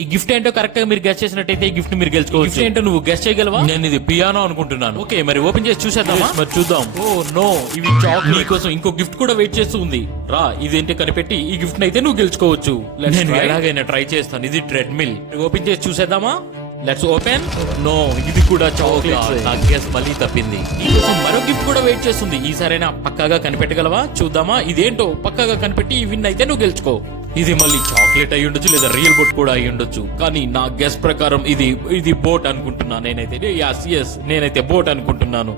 ఈ గిఫ్ట్ ఏంటో కరెక్ట్ గా మీరు గెస్ట్ చేసినట్టయితే ఈ గిఫ్ట్ మీరు గెలుచుకోవచ్చు. గిఫ్ట్ ఏంటో నువ్వు గెస్ట్ చేయగలవా? నేను ఇది పియానో అనుకుంటున్నాను. ఓకే, మరి ఓపెన్ చేసి చూసేద్దామా? మరి చూద్దాం. ఓ నో, ఇవి చాక్లెట్ కోసం ఇంకో గిఫ్ట్ కూడా వెయిట్ చేస్తూ ఉంది. రా, ఇదేంటి కనిపెట్టి ఈ గిఫ్ట్ అయితే నువ్వు గెలుచుకోవచ్చు. నేను ఎలాగైనా ట్రై చేస్తాను. ఇది ట్రెడ్మిల్. ఓపెన్ చేసి చూసేద్దామా? Let's open. నో, ఇది కూడా చాక్లెట్. నా గెస్ మళ్ళీ తప్పింది. నీకోసం మరో గిఫ్ట్ కూడా వెయిట్ చేస్తుంది. ఈసారైనా పక్కాగా కనిపెట్టగలవా? చూద్దామా. ఇదేంటో పక్కాగా కనిపెట్టి ఈ విన్ అయితే నువ్వు గెలుచుకో. ఇది మళ్ళీ చాక్లెట్ అయి ఉండొచ్చు, లేదా రియల్ బోట్ కూడా అయి ఉండొచ్చు. కానీ నా గెస్ ప్రకారం ఇది బోట్ అనుకుంటున్నా. నేనైతే బోట్ అనుకుంటున్నాను.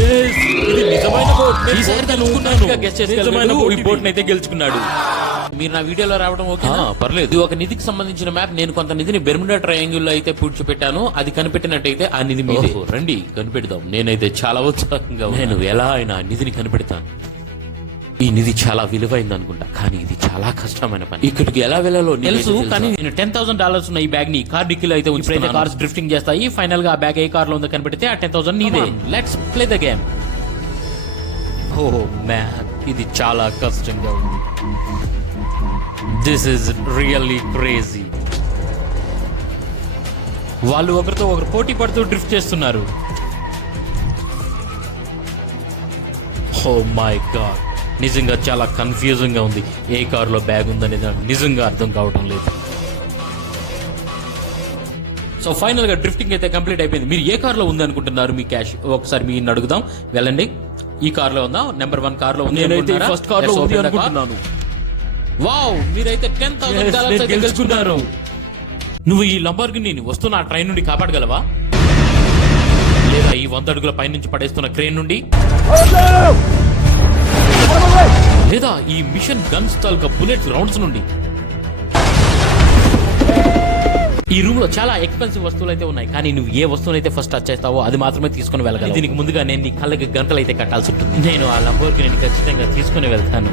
ఇది నిజమైన బోట్. ఈ బోట్ అయితే గెలుచుకున్నాడు. మీరు నా వీడియోలో రావడం ఓకే? పర్లేదు. ఇది ఒక నిధికి సంబంధించిన మ్యాప్. నేను కొంత నిధిని బెర్ముడా ట్రయాంగిల్ లో అయితే పూడ్చిపెట్టాను. అది కనిపెట్టినట్టయితే ఆ నిధి మీదే. రండి కనిపెడదాం. నేనైతే చాలా ఉత్సాహంగా నేను ఎలా అయినా నిధిని కనిపెడతాను. ఈ నిధి చాలా విలువైంది అనుకుంటా, కానీ ఇది చాలా కష్టమైన పని. ఇక్కడికి ఎలా వెళ్ళాలో తెలుసు, కానీ నేను $10,000 ఉన్న ఈ బ్యాగ్ ని కార్ డిక్కీలో అయితే ఉంచితే కార్స్ డ్రిఫ్టింగ్ చేస్తాయి. ఫైనల్ గా ఆ బ్యాగ్ ఏ కార్ లో ఉందో కనిపెడితే ఆ 10,000 నీదే. Let's play the game. Oh man, ఇది చాలా కష్టంగా ఉంది. This is really crazy. వాళ్ళు ఒకరితో ఒకరు పోటీ పడుతూ డ్రిఫ్ట్ చేస్తున్నారు. ఓ మై గాడ్, నిజంగా చాలా కన్ఫ్యూజింగ్ గా ఉంది. ఏ కారులో బ్యాగ్ ఉందనేది నిజంగా అర్థం కావడం లేదు. సో ఫైనల్ గా డ్రిఫ్టింగ్ అయితే కంప్లీట్ అయిపోయింది. మీరు ఏ కార్ లో ఉంది అనుకుంటున్నారు? మీ క్యాష్ ఒకసారి మీ అడుగుదాం. వెళ్ళండి. ఈ కార్ లో ఉందా? నెంబర్ 1 కార్ లో ఉంది. ఫస్ట్ కార్ లో ఉంది అనుకుంటున్నాను. వావ్, మీరైతే $10,000 గెలుచుకున్నారు. నువ్వు ఈ లంబోర్గిని వస్తున్న ఆ ట్రైన్ నుండి కాపాడగలవా? లేదా ఈ 100 అడుగుల పైనుంచి పడేస్తున్న క్రేన్ నుండి? లేదా ఈ మిషన్ గన్స్ తాలూకా బుల్లెట్ రౌండ్స్ నుండి? ఈ రూమ్ లో చాలా ఎక్స్పెన్సివ్ వస్తువులు అయితే ఉన్నాయి, కానీ నువ్వు ఏ వస్తువులు అయితే ఫస్ట్ టచ్ చేస్తావో అది మాత్రమే తీసుకుని వెళ్ళగలవు. దీనికి ముందుగా నేను నీ కళ్ళకి గంటలు అయితే కట్టాల్సి ఉంటుంది. నేను ఆ లంబోర్గిని ఖచ్చితంగా తీసుకుని వెళ్తాను.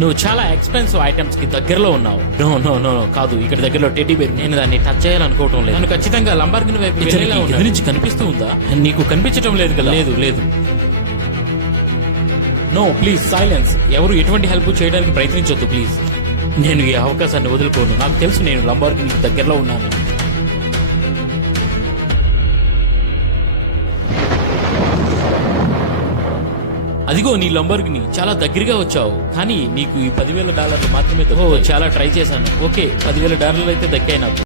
నువ్వు చాలా ఎక్స్పెన్సివ్ ఐటమ్స్ కి దగ్గరలో ఉన్నావు. నో నో నో కాదు, ఇక్కడ దగ్గరలో టెడ్డీ బేర్. నేను దాన్ని టచ్ చేయాలనుకోవటం లేదు. నేను ఖచ్చితంగా లంబోర్గిని వైపు ఎదురు నుంచి కనిపిస్తూ ఉందా? నీకు కనిపించడం లేదు కదా? లేదు లేదు. No please, silence. ఎవరు ఎటువంటి హెల్ప్ చేయడానికి ప్రయత్నించొద్దు ప్లీజ్. నేను ఈ అవకాశాన్ని వదులుకోను. నాకు తెలుసు నేను లంబోర్గినికి దగ్గరలో ఉన్నాను. అదిగో నీ లంబోర్గిని. చాలా దగ్గరగా వచ్చావు, కానీ నీకు ఈ $10,000 మాత్రమే. చాలా ట్రై చేశాను. ఓకే, $10,000 అయితే దక్కాయి నాకు.